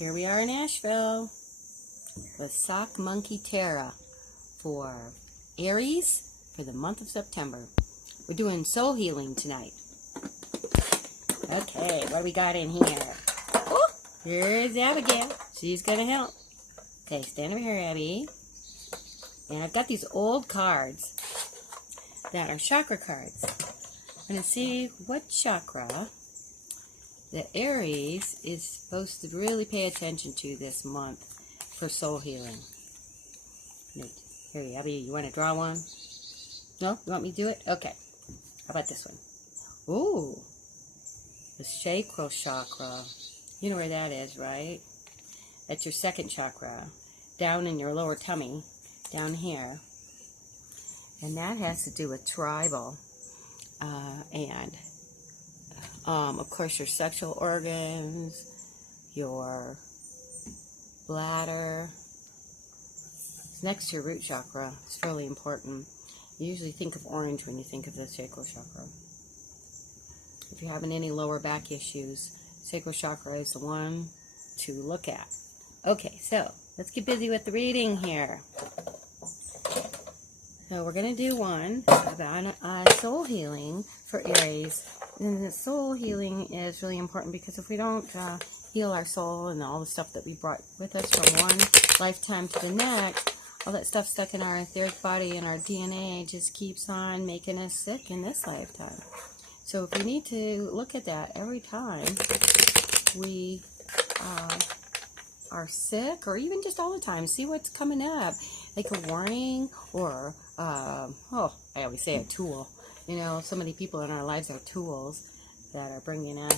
Here we are in Asheville with Sock Monkey Tara for Aries for the month of September. We're doing soul healing tonight. Okay, what do we got in here? Oh, here's Abigail. She's going to help. Okay, stand over here, Abby. And I've got these old cards that are chakra cards. I'm going to see what chakra the Aries is supposed to really pay attention to this month for soul healing. Here, Abby, you want to draw one? No? You want me to do it? Okay. How about this one? Ooh, the sacral chakra. You know where that is, right? That's your second chakra, down in your lower tummy, down here. And that has to do with tribal and of course, your sexual organs, your bladder. It's next to your root chakra. It's really important. You usually think of orange when you think of the sacral chakra. If you're having any lower back issues, sacral chakra is the one to look at. Okay, so let's get busy with the reading here. So we're going to do one about soul healing for Aries. And the soul healing is really important because if we don't heal our soul and all the stuff that we brought with us from one lifetime to the next, all that stuff stuck in our etheric body and our DNA just keeps on making us sick in this lifetime. So if we need to look at that every time we are sick, or even just all the time, see what's coming up, like a warning or, I always say a tool. You know, so many people in our lives are tools that are bringing us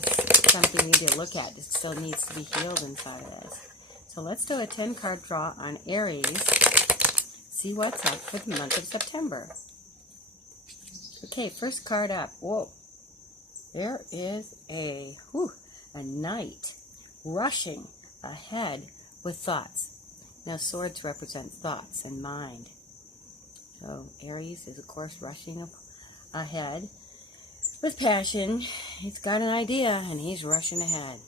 something we need to look at that still needs to be healed inside of us. So let's do a 10-card draw on Aries. See what's up for the month of September. Okay, first card up. Whoa. There is a knight rushing ahead with thoughts. Now, swords represent thoughts and mind. So Aries is, of course, rushing ahead with passion. He's got an idea and he's rushing ahead.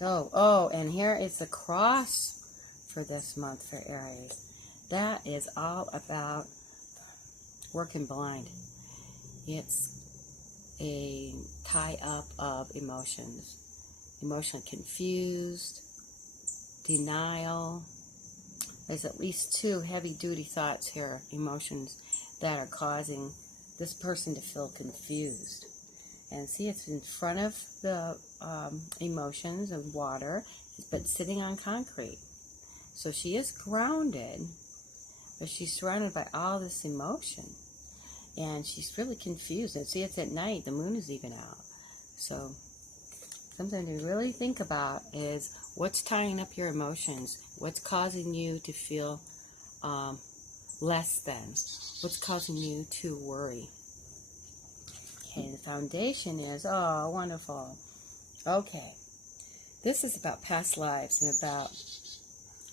So, and here is the cross for this month for Aries. That is all about working blind. It's a tie-up of emotions. Emotionally confused, denial. There's at least two heavy-duty thoughts here, emotions, that are causing this person to feel confused. And see, it's in front of the emotions of water, but sitting on concrete. So she is grounded, but she's surrounded by all this emotion. And she's really confused. And see, it's at night. The moon is even out. So something to really think about is what's tying up your emotions? What's causing you to feel less than? What's causing you to worry? Okay, the foundation is, oh, wonderful. Okay, this is about past lives and about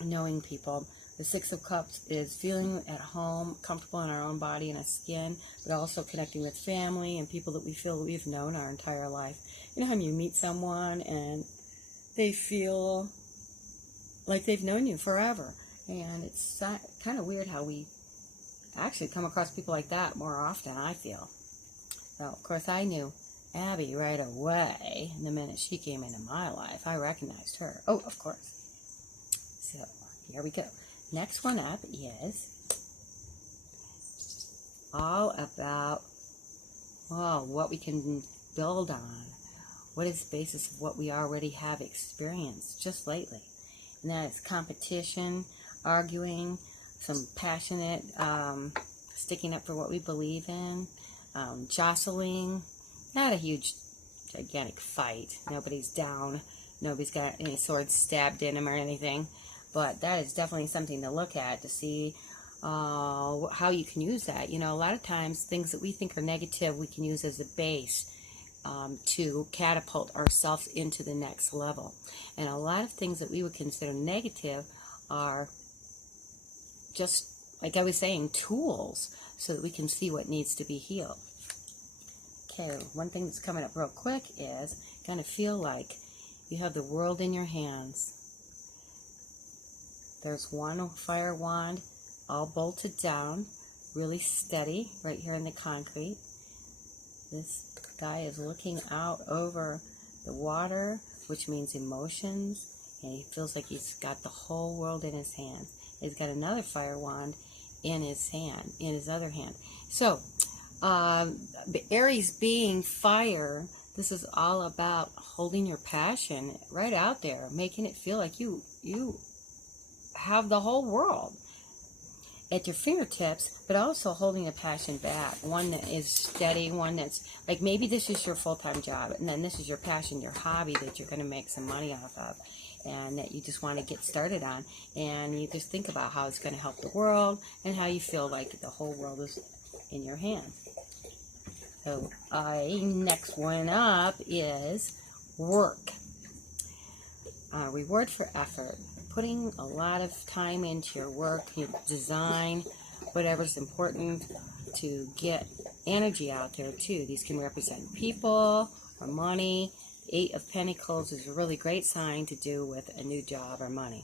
knowing people. The Six of Cups is feeling at home, comfortable in our own body and our skin, but also connecting with family and people that we feel we've known our entire life. You know how you meet someone and they feel like they've known you forever. And it's kind of weird how we actually come across people like that more often, I feel. So, of course, I knew Abby right away. And the minute she came into my life, I recognized her. Oh, of course. So, here we go. Next one up is all about, what we can build on. What is the basis of what we already have experienced just lately? And that is competition, arguing, some passionate sticking up for what we believe in, jostling, not a huge, gigantic fight. Nobody's down. Nobody's got any swords stabbed in them or anything. But that is definitely something to look at to see how you can use that. You know, a lot of times things that we think are negative we can use as a base to catapult ourselves into the next level. And a lot of things that we would consider negative are just, like I was saying, tools so that we can see what needs to be healed. Okay, one thing that's coming up real quick is kind of feel like You have the world in your hands. There's one fire wand all bolted down, really steady, right here in the concrete. This guy is looking out over the water, which means emotions, and he feels like he's got the whole world in his hands. He's got another fire wand in his hand, in his other hand. So, Aries being fire, this is all about holding your passion right out there, making it feel like you have the whole world at your fingertips, but also holding a passion back, one that is steady, one that's like, maybe this is your full-time job, and then this is your passion, your hobby that you're going to make some money off of, and that you just want to get started on, and you just think about how it's going to help the world, and how you feel like the whole world is in your hands. So, next one up is work. Reward for effort. Putting a lot of time into your work, your design, whatever's important to get energy out there too. These can represent people or money. The 8 of Pentacles is a really great sign to do with a new job or money.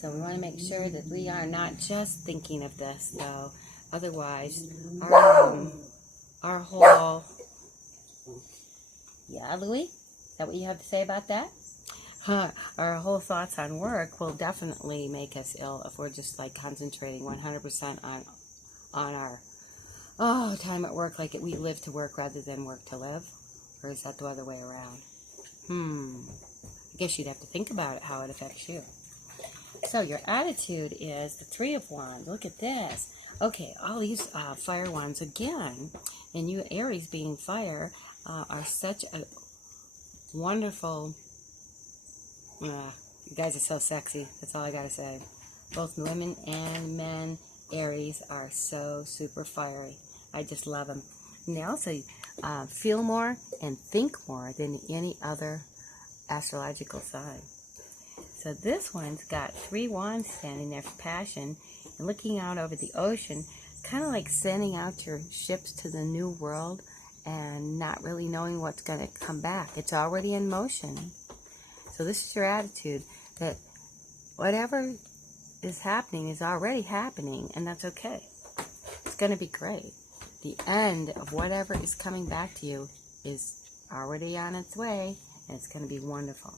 So we want to make sure that we are not just thinking of this, though. Otherwise, our whole... Yeah, Louis? Is that what you have to say about that? Our whole thoughts on work will definitely make us ill if we're just like concentrating 100% on our time at work, like we live to work rather than work to live. Or is that the other way around? I guess you'd have to think about it, how it affects you. So your attitude is the 3 of Wands. Look at this. Okay, all these fire wands again, and you Aries being fire are such a wonderful... you guys are so sexy. That's all I gotta say. Both women and men, Aries, are so super fiery. I just love them. And they also feel more and think more than any other astrological sign. So this one's got 3 wands standing there for passion and looking out over the ocean, kind of like sending out your ships to the new world and not really knowing what's going to come back. It's already in motion. So this is your attitude, that whatever is happening is already happening, and that's okay. It's going to be great. The end of whatever is coming back to you is already on its way, and it's going to be wonderful.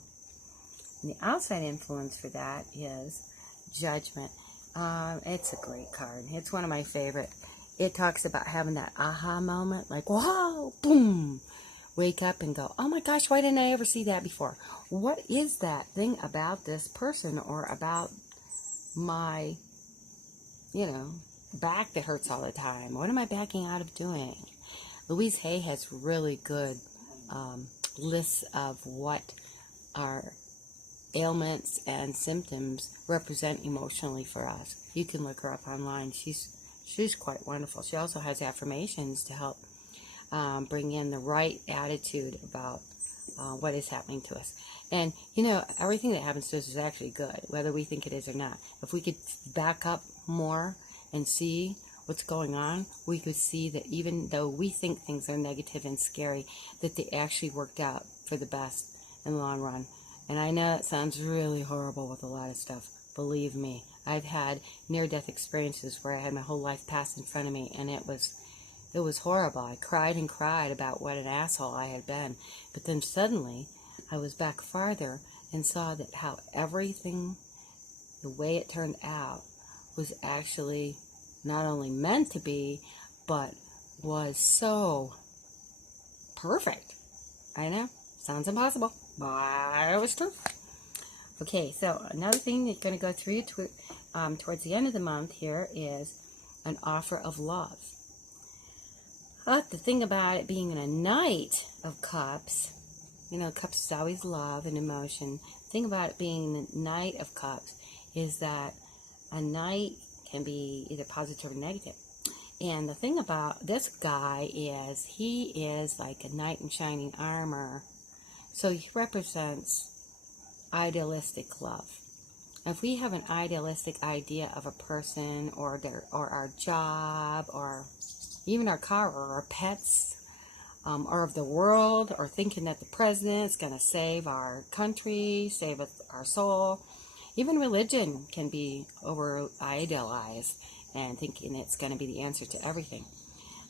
And the outside influence for that is Judgment. It's a great card. It's one of my favorite. It talks about having that aha moment, like, whoa, boom. Wake up and go, oh my gosh, why didn't I ever see that before? What is that thing about this person or about my, back that hurts all the time? What am I backing out of doing? Louise Hay has really good lists of what our ailments and symptoms represent emotionally for us. You can look her up online. She's quite wonderful. She also has affirmations to help bring in the right attitude about what is happening to us. And, everything that happens to us is actually good, whether we think it is or not. If we could back up more and see what's going on, we could see that even though we think things are negative and scary, that they actually worked out for the best in the long run. And I know it sounds really horrible with a lot of stuff. Believe me, I've had near-death experiences where I had my whole life pass in front of me, and it was horrible. I cried and cried about what an asshole I had been. But then suddenly, I was back farther and saw that how everything, the way it turned out, was actually not only meant to be, but was so perfect. I know, sounds impossible, but it was true. Okay, so another thing that's going to go through you towards the end of the month here is an offer of love. But the thing about it being in a Knight of Cups, Cups is always love and emotion. The thing about it being the Knight of Cups is that a Knight can be either positive or negative. And the thing about this guy is he is like a knight in shining armor. So he represents idealistic love. If we have an idealistic idea of a person or our job or even our car or our pets, or of the world, or thinking that the president's going to save our country, save our soul. Even religion can be over-idealized and thinking it's going to be the answer to everything.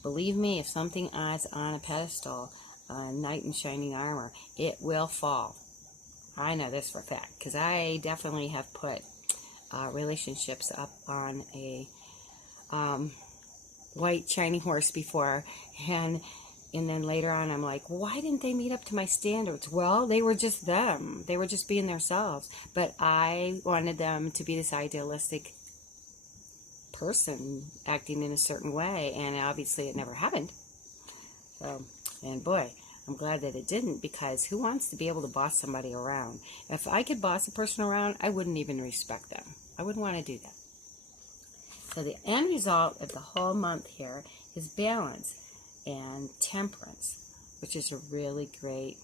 Believe me, if something is on a pedestal, a knight in shining armor, it will fall. I know this for a fact, because I definitely have put relationships up on a white shiny horse before, and then later on I'm like, why didn't they meet up to my standards? Well, they were just them. They were just being themselves. But I wanted them to be this idealistic person acting in a certain way, and obviously it never happened. So, and boy, I'm glad that it didn't, because who wants to be able to boss somebody around? If I could boss a person around, I wouldn't even respect them. I wouldn't want to do that. So the end result of the whole month here is balance and temperance, which is a really great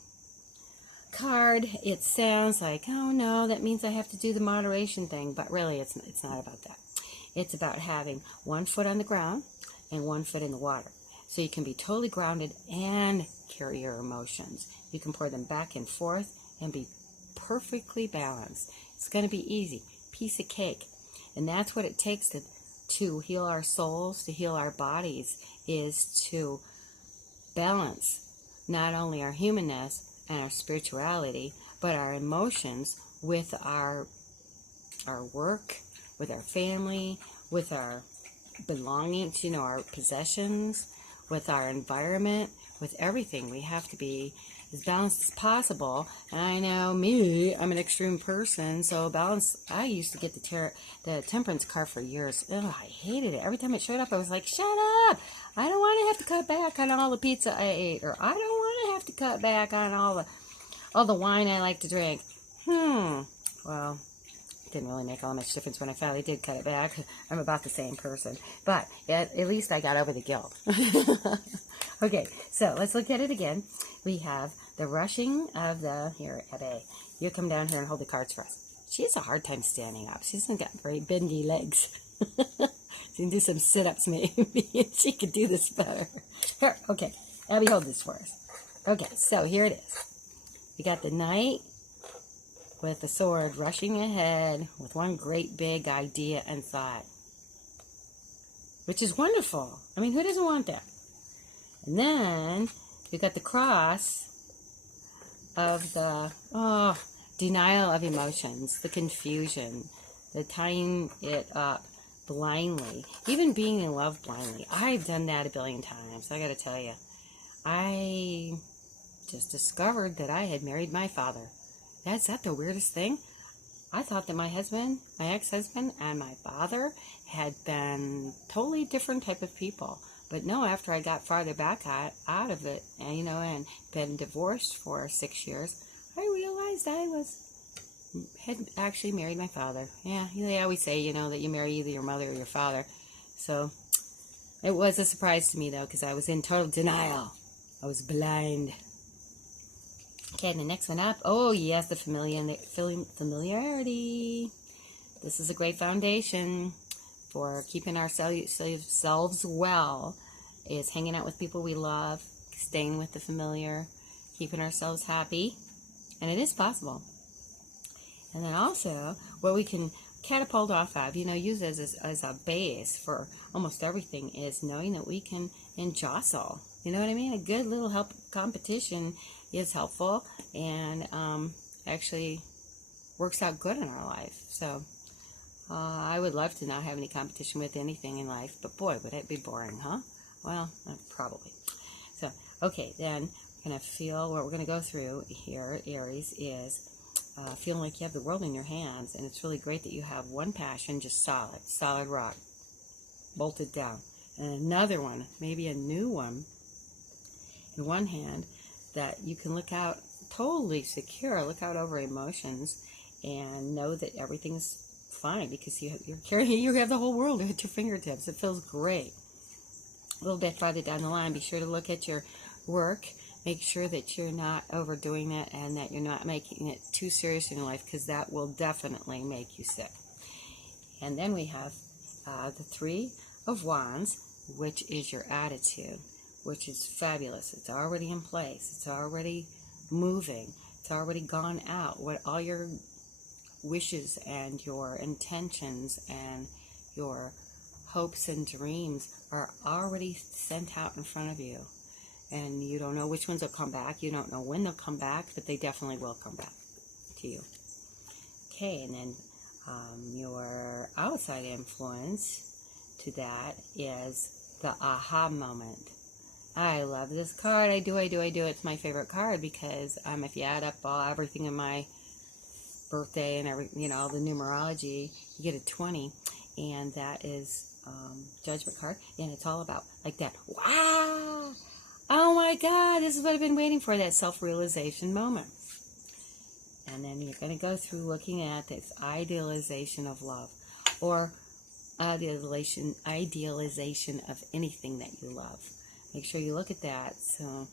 card. It sounds like, oh no, that means I have to do the moderation thing, but really it's not about that. It's about having one foot on the ground and one foot in the water. So you can be totally grounded and carry your emotions. You can pour them back and forth and be perfectly balanced. It's going to be easy. Piece of cake. And that's what it takes to heal our souls, to heal our bodies, is to balance not only our humanness and our spirituality, but our emotions with our work, with our family, with our belongings, our possessions, with our environment, with everything. We have to be as balanced as possible. And I know me, I'm an extreme person, so balance. I used to get the temperance card for years. Ugh, I hated it. Every time it showed up, I was like, shut up! I don't want to have to cut back on all the pizza I ate, or I don't want to have to cut back on all the wine I like to drink. Well, it didn't really make all that much difference when I finally did cut it back. I'm about the same person. But at least I got over the guilt. Okay, so let's look at it again. We have the rushing of here at A. You come down here and hold the cards for us. She has a hard time standing up. She's got very bendy legs. She can do some sit-ups maybe. She could do this better. Here, okay, Abby, hold this for us. Okay, so here it is. We got the knight with the sword rushing ahead with one great big idea and thought, which is wonderful. I mean, who doesn't want that? And then we got the cross of the denial of emotions, the confusion, the tying it up blindly, even being in love blindly. I've done that a billion times. I got to tell you, I just discovered that I had married my father. Is that the weirdest thing? I thought that my husband, my ex-husband, and my father had been totally different type of people. But no, after I got farther back out of it, and been divorced for 6 years, I realized I had actually married my father. Yeah, they always say, that you marry either your mother or your father. So it was a surprise to me, though, because I was in total denial. I was blind. Okay, and the next one up. Oh, yes, the familiarity. This is a great foundation for keeping ourselves well, is hanging out with people we love, staying with the familiar, keeping ourselves happy. And it is possible. And then also, what we can catapult off of, use as a base for almost everything, is knowing that we can jostle. You know what I mean? A good little competition is helpful and actually works out good in our life. So I would love to not have any competition with anything in life, but boy, would it be boring, huh? Well, probably. So, okay, then we're going to feel what we're going to go through here, Aries, is feeling like you have the world in your hands, and it's really great that you have one passion, just solid rock, bolted down, and another one, maybe a new one, in one hand, that you can look out totally secure, look out over emotions, and know that everything's fine because you have the whole world at your fingertips. It feels great. A little bit farther down the line, be sure to look at your work. Make sure that you're not overdoing it and that you're not making it too serious in your life, because that will definitely make you sick. And then we have the Three of Wands, which is your attitude. which is fabulous. It's already in place. It's already moving. It's already gone out. What all your wishes and your intentions and your hopes and dreams are already sent out in front of you. And you don't know which ones will come back. You don't know when they'll come back, but they definitely will come back to you. Okay, and then your outside influence to that is the aha moment. I love this card. I do. It's my favorite card because if you add up everything in my birthday and all the numerology, you get a 20, and that is Judgment card, and it's all about like that. Wow! Oh my God! This is what I've been waiting for, that self-realization moment. And then you're going to go through looking at this idealization of love, or idealization of anything that you love. Make sure you look at that. So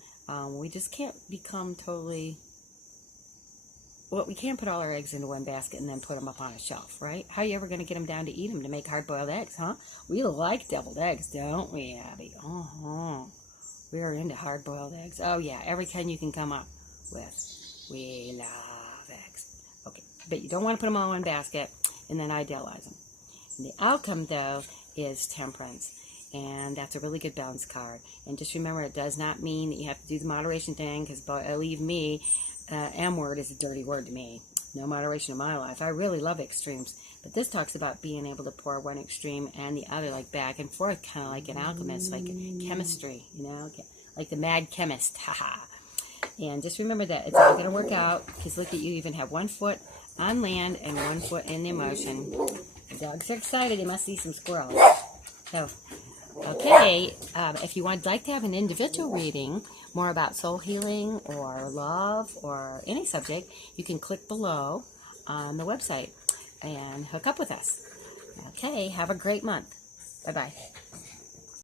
we just can't become totally. Well, we can't put all our eggs into one basket and then put them up on a shelf, right? How are you ever going to get them down to eat them, to make hard-boiled eggs, huh? We like deviled eggs, don't we, Abby? We're into hard-boiled eggs. Oh, yeah, every kind you can come up with. We love eggs. Okay, but you don't want to put them all in one basket and then idealize them. And the outcome, though, is temperance. And that's a really good balance card. And just remember, it does not mean that you have to do the moderation thing, because believe me, M word is a dirty word to me. No moderation in my life. I really love extremes. But this talks about being able to pour one extreme and the other, like back and forth, kind of like an alchemist, like chemistry, like the mad chemist. Haha. And just remember that it's all going to work out, because look at you, even have 1 foot on land and 1 foot in the ocean. The dogs are excited. They must see some squirrels. So, okay, if you would like to have an individual reading, more about soul healing or love or any subject, you can click below on the website and hook up with us. Okay, have a great month. Bye-bye.